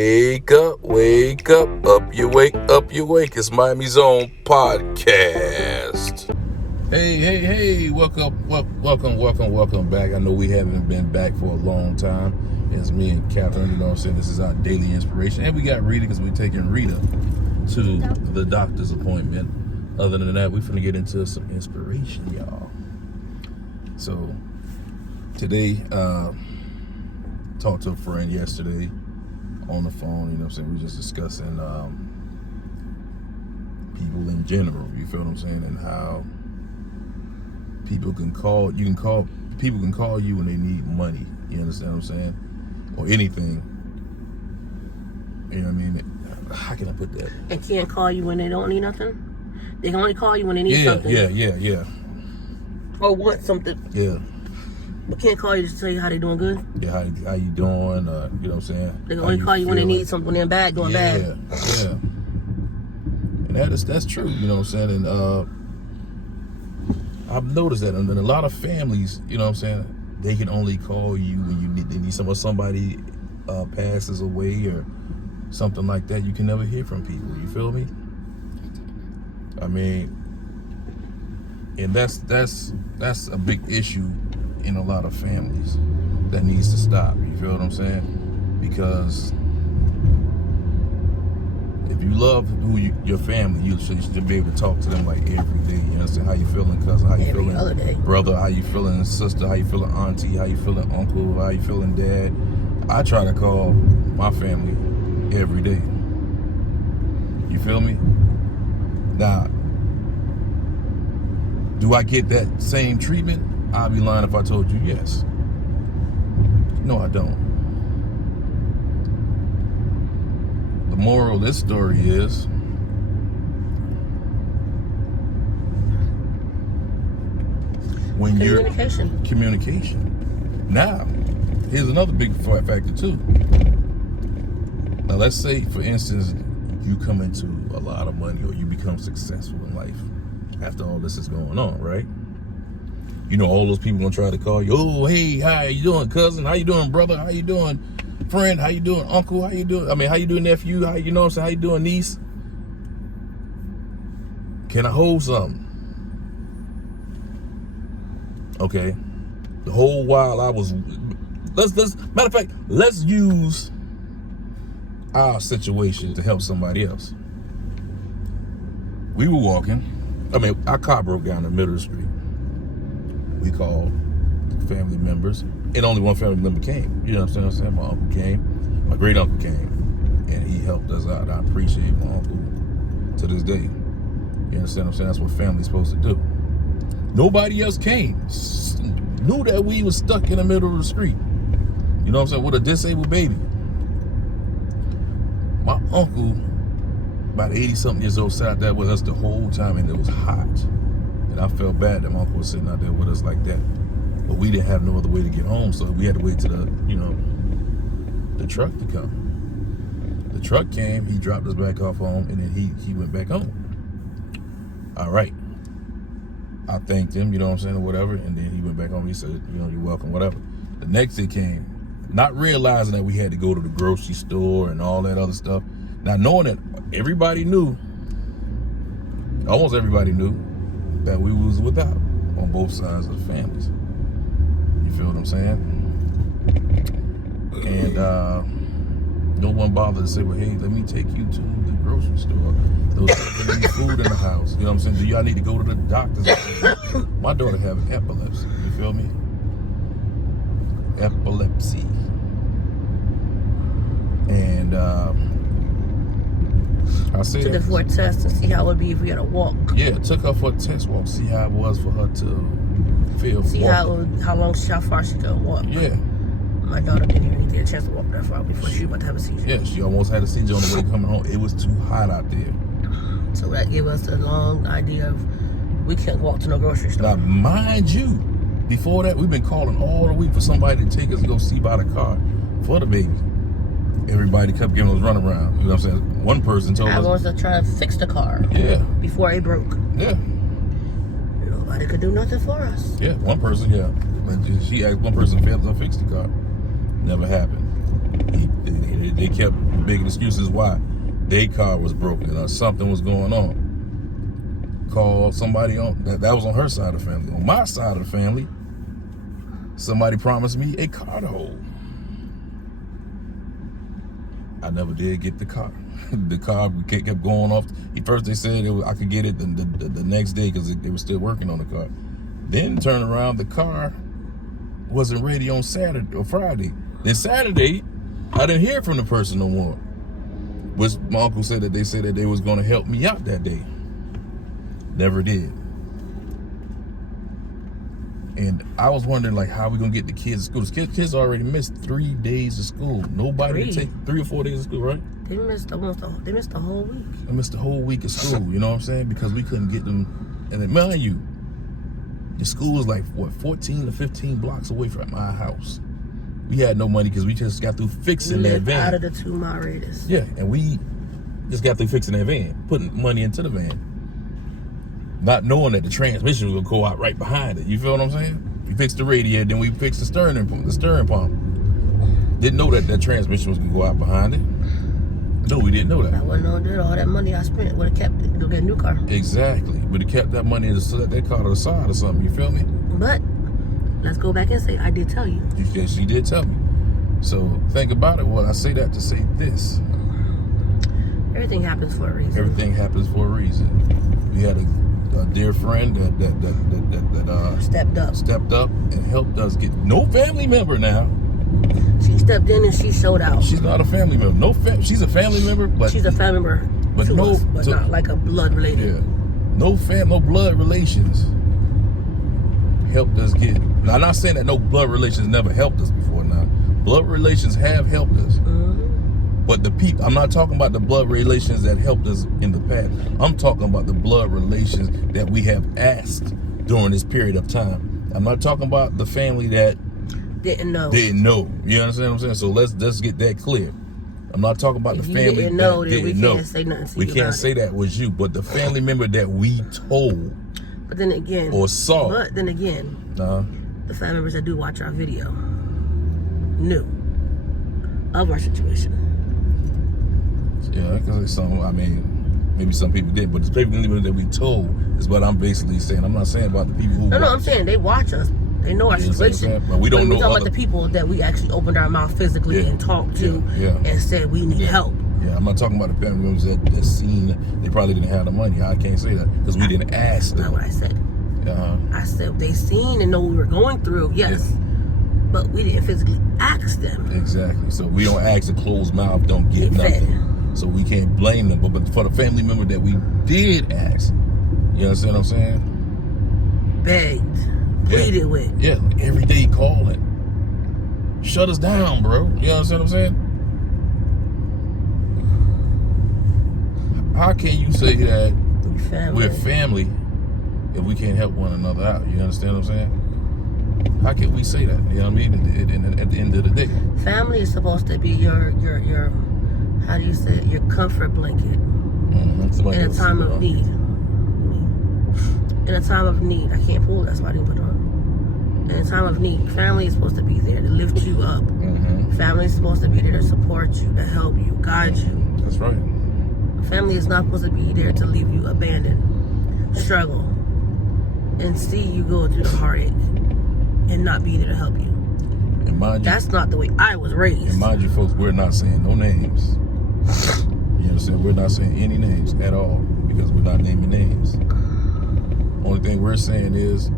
Wake up you wake, it's Miami's own podcast. Hey, welcome back. I know we haven't been back for a long time. It's me and Catherine, you know what I'm saying? This is our daily inspiration. And we got Rita because we're taking Rita to the doctor's appointment. Other than that, we're finna get into some inspiration, y'all. So, today, talked to a friend yesterday on the phone, you know what I'm saying? We were just discussing people in general, you feel what I'm saying? And how people can call you when they need money, you understand what I'm saying? Or anything. You know what I mean? How can I put that? They can't call you when they don't need nothing? They can only call you when they need something? Yeah. Or want something? Yeah. But can't call you just to tell you how they doing good? Yeah, how you doing? You know what I'm saying? They can only call you when they need something, when they're bad, doing bad. Yeah. And that's true, you know what I'm saying? And I've noticed that, and a lot of families, you know what I'm saying, they can only call you when they need somebody passes away or something like that. You can never hear from people. You feel me? I mean, and that's a big issue in a lot of families that needs to stop. You feel what I'm saying? Because if you love your family, you should be able to talk to them like every day. You understand? How you feeling, cousin? How you feeling, brother? How you feeling, sister? How you feeling, auntie? How you feeling, uncle? How you feeling, dad? I try to call my family every day. You feel me? Now, do I get that same treatment? I'd be lying if I told you yes. No, I don't. The moral of this story is communication. Now, here's another big factor too. Now, let's say, for instance, you come into a lot of money or you become successful in life after all this is going on, right? You know, all those people gonna try to call you. Oh, hey, how you doing, cousin? How you doing, brother? How you doing, friend? How you doing, uncle? How you doing? I mean, how you doing, nephew? How you know what I'm saying? How you doing, niece? Can I hold something? Okay. The whole while I was, matter of fact, let's use our situation to help somebody else. We were walking. I mean, our car broke down in the middle of the street. We called family members, and only one family member came. You know what I'm saying? My uncle came, my great uncle came, and he helped us out. I appreciate my uncle to this day. You understand what I'm saying? That's what family's supposed to do. Nobody else came. Knew that we was stuck in the middle of the street. You know what I'm saying? With a disabled baby. My uncle, about 80-something years old, sat there with us the whole time, and it was hot. And I felt bad that my uncle was sitting out there with us like that. But we didn't have no other way to get home, so we had to wait till the truck to come. The truck came, he dropped us back off home, and then he went back home. All right. I thanked him, you know what I'm saying, or whatever, and then he went back home. He said, you're welcome, whatever. The next day came, not realizing that we had to go to the grocery store and all that other stuff. Now, knowing that everybody knew, almost everybody knew, that we was without on both sides of the families. You feel what I'm saying? And no one bothered to say, well, hey, let me take you to the grocery store. Those people need food in the house. You know what I'm saying? Do y'all need to go to the doctor's? My daughter having epilepsy. You feel me? Epilepsy. And I said, took her for a test to see how it would be if we had to walk. Yeah, took her for a test walk, see how it was for her to feel. See how far she could walk. Yeah. My daughter didn't even get a chance to walk that far before she was about to have a seizure. Yeah, she almost had a seizure on the way coming home. It was too hot out there. So that gave us a long idea of we can't walk to no grocery store. Now, mind you, before that, we've been calling all the week for somebody to take us to go see about a car for the baby. Everybody kept giving us runaround. You know what I'm saying? One person told us. I was to try to fix the car. Yeah. Before it broke. Yeah. Nobody could do nothing for us. Yeah, one person, yeah. She asked one person to fix the car. Never happened. They kept making excuses why their car was broken or something was going on. Called somebody on that was on her side of the family. On my side of the family, somebody promised me a car to hold. I never did get the car. The car kept going off. First they said I could get it the next day because they were still working on the car. Then turn around, the car wasn't ready on Saturday or Friday. Then Saturday, I didn't hear from the person no more. Which my uncle said that they was going to help me out that day. Never did. And I was wondering, like, how we gonna get the kids to school? Kids already missed 3 days of school. Nobody to take 3 or 4 days of school, right? They missed the whole week. I missed the whole week of school. You know what I'm saying? Because we couldn't get them. And then, mind you, the school was like what 14 to 15 blocks away from my house. We had no money because we just got through fixing that van. Out of the 2 mile radius. Yeah, and we just got through fixing that van, putting money into the van, not knowing that the transmission was gonna go out right behind it. You feel what I'm saying? We fixed the radiator, then we fixed the steering pump. Didn't know that transmission was gonna go out behind it. No, we didn't know that. I wouldn't know that all that money I spent would have kept it to get a new car. Exactly, but it kept that money to set that car to the side or something. You feel me? But let's go back and say I did tell you. She did tell me. So think about it. Well, I say that to say this. Everything happens for a reason. Everything happens for a reason. We had a dear friend that stepped up and helped us get no family member now. She stepped in and she showed out. She's not a family member. She's a family member, but she's a family member. But to us, but not like a blood related. Yeah, no blood relations helped us get. Now, I'm not saying that no blood relations never helped us before. Now, blood relations have helped us. Mm-hmm. But the people, I'm not talking about the blood relations that helped us in the past. I'm talking about the blood relations that we have asked during this period of time. I'm not talking about the family that didn't know. You understand what I'm saying? So let's get that clear. I'm not talking about the family that didn't know. We can't say nothing to you. We can't say that was you, but the family member that we told. But then again, or saw. But then again, the family members that do watch our video knew of our situation. Yeah, because maybe some people did, but the people that we told is what I'm basically saying. I'm not saying about the people who No, I'm saying they watch us. They know our situation. But we don't know. We're talking about the people that we actually opened our mouth physically and talked to and said we need help. Yeah, I'm not talking about the family members that seen. They probably didn't have the money. I can't say that because we didn't ask them. That's not what I said. I said they seen and know what we were going through. Yes. But we didn't physically ask them. Exactly. So we don't ask a closed mouth, don't get nothing. So we can't blame them. But for the family member that we did ask, you understand what I'm saying? Begged, pleaded with. Yeah, every day calling. Shut us down, bro. You understand what I'm saying? How can you say that we're family if we can't help one another out? You understand what I'm saying? How can we say that? You know what I mean? At the end of the day, family is supposed to be your how do you say it? Your comfort blanket in a time of need. In a time of need, I can't pull. That's why I didn't put it on. In a time of need, family is supposed to be there to lift you up. Family is supposed to be there to support you, to help you, guide you. That's right. Family is not supposed to be there to leave you abandoned, struggle, and see you go through the heartache and not be there to help you. And mind you, that's not the way I was raised. And mind you, folks, we're not saying no names. You understand? We're not saying any names at all because we're not naming names. Only thing we're saying is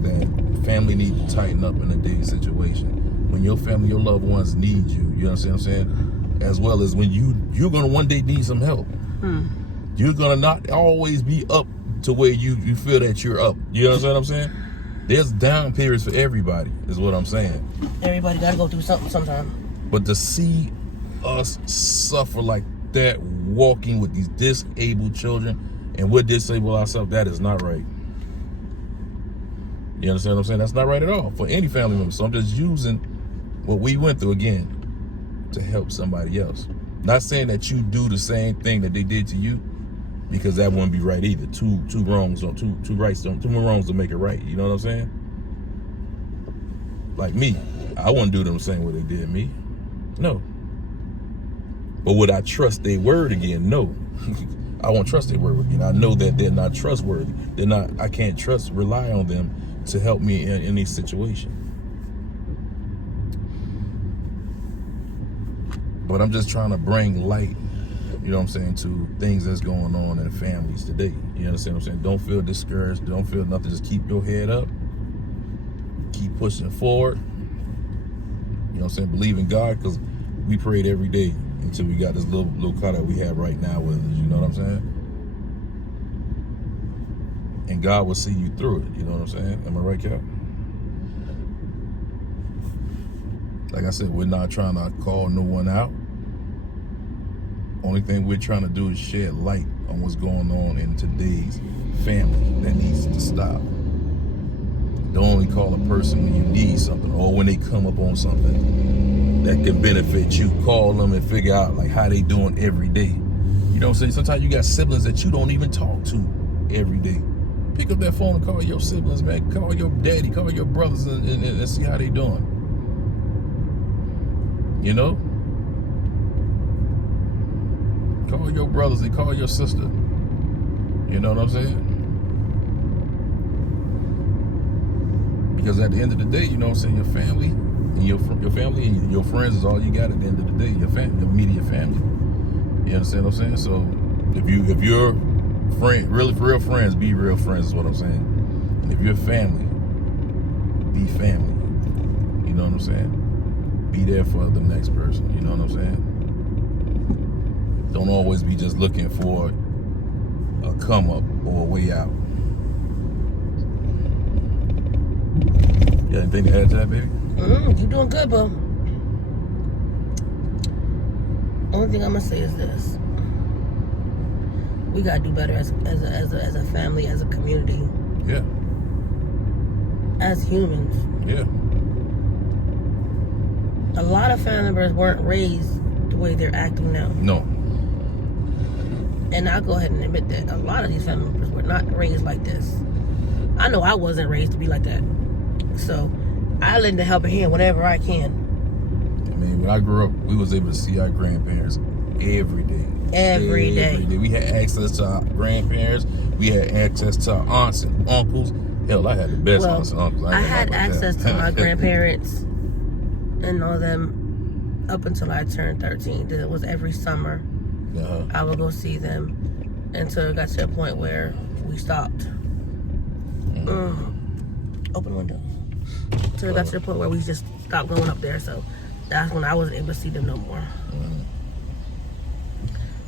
that family needs to tighten up in a dating situation. When your family, your loved ones need you, you understand what I'm saying? As well as when you're gonna one day need some help. You're gonna not always be up to where you feel that you're up. You understand what I'm saying? There's down periods for everybody, is what I'm saying. Everybody gotta go through something sometime. But to see us suffer like that, walking with these disabled children, and we're disabled ourselves, that is not right. You understand what I'm saying? That's not right at all for any family member. So I'm just using what we went through again to help somebody else. Not saying that you do the same thing that they did to you, because that wouldn't be right either. Two wrongs don't make it right. You know what I'm saying? Like me, I wouldn't do them the same way they did me. No. But would I trust their word again? No. I won't trust their word again. I know that they're not trustworthy. I can't rely on them to help me in any situation. But I'm just trying to bring light, you know what I'm saying, to things that's going on in families today. You understand what I'm saying? Don't feel discouraged. Don't feel nothing. Just keep your head up. Keep pushing forward. You know what I'm saying? Believe in God, because we prayed every day until we got this little car that we have right now with us. You know what I'm saying? And God will see you through it. You know what I'm saying? Am I right, Cap? Like I said, we're not trying to call no one out. Only thing we're trying to do is shed light on what's going on in today's family that needs to stop. Don't only call a person when you need something or when they come up on something that can benefit you. Call them and figure out like how they doing every day. You know what I'm saying? Sometimes you got siblings that you don't even talk to every day. Pick up that phone and call your siblings, man. Call your daddy, call your brothers and see how they doing. You know? Call your brothers and call your sister. You know what I'm saying? Because at the end of the day, you know what I'm saying, your family and your family and your friends is all you got at the end of the day. Your family, your immediate family. You understand what I'm saying? So if you're friend, really for real friends, be real friends is what I'm saying. And if you're family, be family. You know what I'm saying? Be there for the next person. You know what I'm saying? Don't always be just looking for a come up or a way out. You got anything to add to that, baby? You doing good, bro. Only thing I'm gonna say is this: we gotta do better as a family, as a community. Yeah. As humans. Yeah. A lot of family members weren't raised the way they're acting now. No. And I'll go ahead and admit that a lot of these family members were not raised like this. I know I wasn't raised to be like that. So I lend a helping hand whenever I can. I mean, when I grew up, we was able to see our grandparents every day. Every day. We had access to our grandparents. We had access to our aunts and uncles. Hell, I had the best aunts and uncles. I had access to my grandparents and all them up until I turned 13. It was every summer. I would go see them until it got to a point where we stopped. Open the window. Until it got to the point where we just stopped going up there. So that's when I wasn't able to see them no more.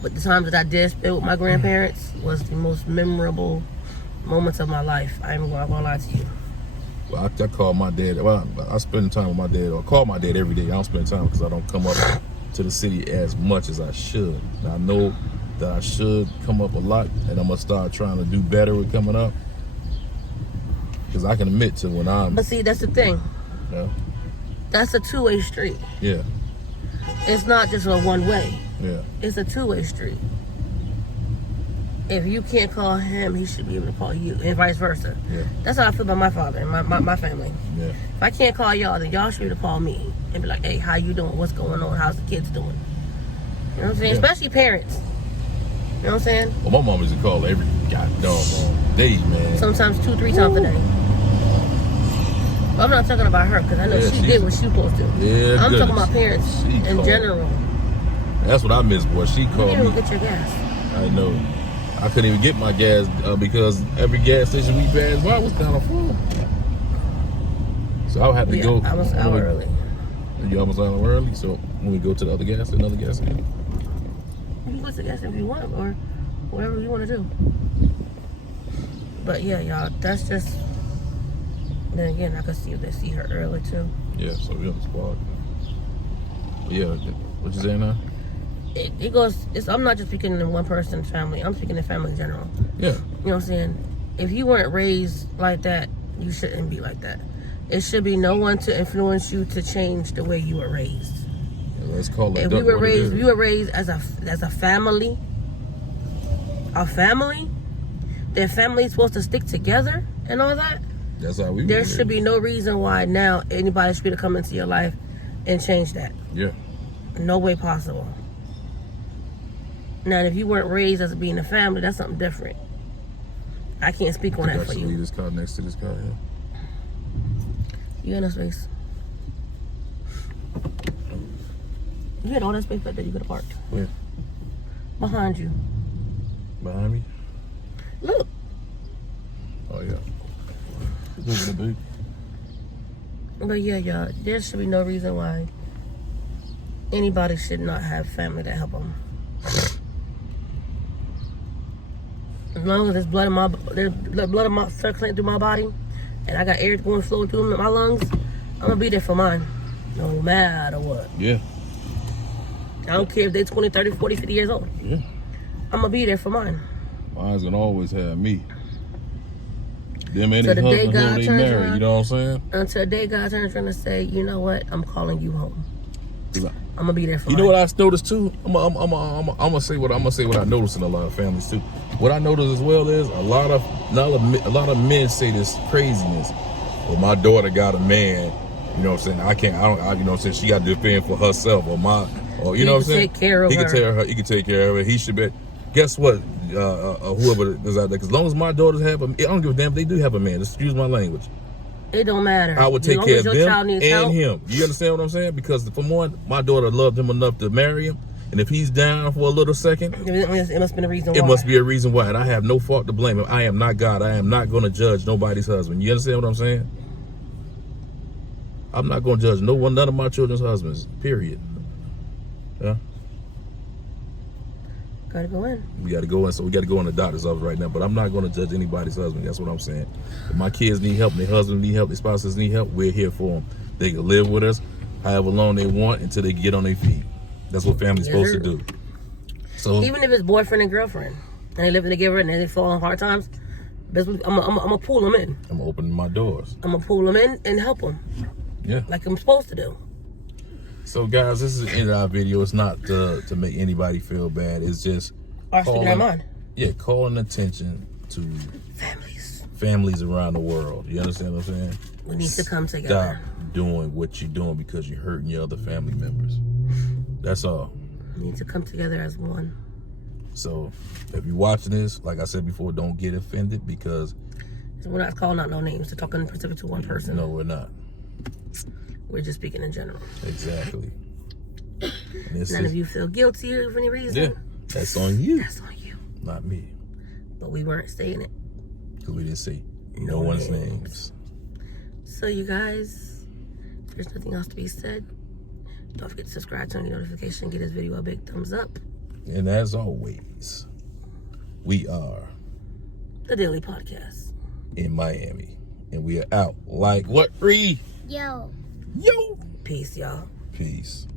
But the times that I did spend with my grandparents was the most memorable moments of my life. I ain't gonna lie to you. Well, I call my dad. Well, I spend time with my dad, or call my dad every day. I don't spend time because I don't come up to the city as much as I should. And I know that I should come up a lot, and I'm gonna start trying to do better with coming up. Because I can admit to when I'm. But see, that's the thing. Yeah. That's a two-way street. Yeah. It's not just a one-way. Yeah. It's a two-way street. If you can't call him, he should be able to call you, and vice versa. Yeah. That's how I feel about my father and my family. Yeah. If I can't call y'all, then y'all should be able to call me and be like, hey, how you doing? What's going on? How's the kids doing? You know what I'm saying? Yeah. Especially parents. You know what I'm saying? Well, my mom used to call every goddamn day, man. Sometimes 2-3 times a day. But I'm not talking about her, because I know she did what she was supposed to. Yeah, I'm talking about parents in general. That's what I miss, boy. She called me. You get your gas. I know. I couldn't even get my gas because every gas station we passed by was kind of full. So I had to go. I was an hour early. You almost an hour early? So when we go to another gas station? You can go to the gas station if you want, or whatever you want to do. But yeah, y'all, that's just. Then again, I could see if they see her early too. Yeah, so we on the squad. But yeah, what you saying now? It goes. I'm not just speaking in one person's family. I'm speaking in family in general. Yeah. You know what I'm saying? If you weren't raised like that, you shouldn't be like that. It should be no one to influence you to change the way you were raised. Yeah, let's call it. If we were raised as a family, their family is supposed to stick together and all that. That's how we. There should be no reason why now anybody should be to come into your life and change that. Yeah. No way possible. Now, if you weren't raised as being a family, that's something different. I can't speak on that for you. Leave this car next to this car here. You got no space. You had all that space back there. You could have parked. Where? Behind you. Behind me? Look. Oh yeah. Look at the big. But yeah, y'all, there should be no reason why anybody should not have family that help them. As long as there's blood in my circulating through my body, and I got air going flowing through my lungs, I'm gonna be there for mine, no matter what. Yeah. I don't care if they're 20, 30, 40, 50 years old. Yeah. I'm gonna be there for mine. Mine's gonna always have me. Them and So his the day husband God who they turns married, around, you know what I'm saying? Until the day God turns around and say, you know what, I'm calling you home. I'm gonna be there for you mine. know what I noticed too? I'm gonna say what I noticed in a lot of families too. What I noticed as well is a lot of men say this craziness. Well, my daughter got a man, you know what I'm saying? You know what I'm saying? She got to defend for herself, or you know what I'm saying? Take care of he her. He can take care of her. He should be. Guess what? Whoever is out there, because as long as my daughters have I don't give a damn if they do have a man. Excuse my language. It don't matter. I would take care of them and help. him. You understand what I'm saying? Because for one, my daughter loved him enough to marry him, and if he's down for a little second, it must have been a reason why. It must be a reason why, and I have no fault to blame him. I am not God. I am not going to judge nobody's husband. You understand what I'm saying? I'm not going to judge none of my children's husbands. Period. Yeah. Gotta go in. We got to go in, so we got to go in the doctor's office right now. But I'm not going to judge anybody's husband. That's what I'm saying. If my kids need help, their husbands need help, their spouses need help, we're here for them. They can live with us however long they want until they get on their feet. That's what family's supposed to do. So even if it's boyfriend and girlfriend, and they live together and they fall on hard times, I'm gonna pull them in. I'm opening my doors. I'm gonna pull them in and help them. Yeah. Like I'm supposed to do. So guys, this is the end of our video. It's not to make anybody feel bad. It's just Speaking our mind. Yeah, calling attention to families around the world. You understand what I'm saying? We need to come together. Stop doing what you're doing because you're hurting your other family members. That's all. We need to come together as one. So if you're watching this, like I said before, don't get offended because we're not calling out no names. We're talking specific to one person. No, we're not. We're just speaking in general. Exactly. None of you feel guilty for any reason. Yeah, that's on you. That's on you. Not me. But we weren't saying it. Because we didn't say no one's names. So you guys, there's nothing else to be said. Don't forget to subscribe, turn on your notification, get this video a big thumbs up. And as always, we are The Daily Podcast in Miami. And we are out like what, Ree? Yo. Yo. Peace, y'all. Peace.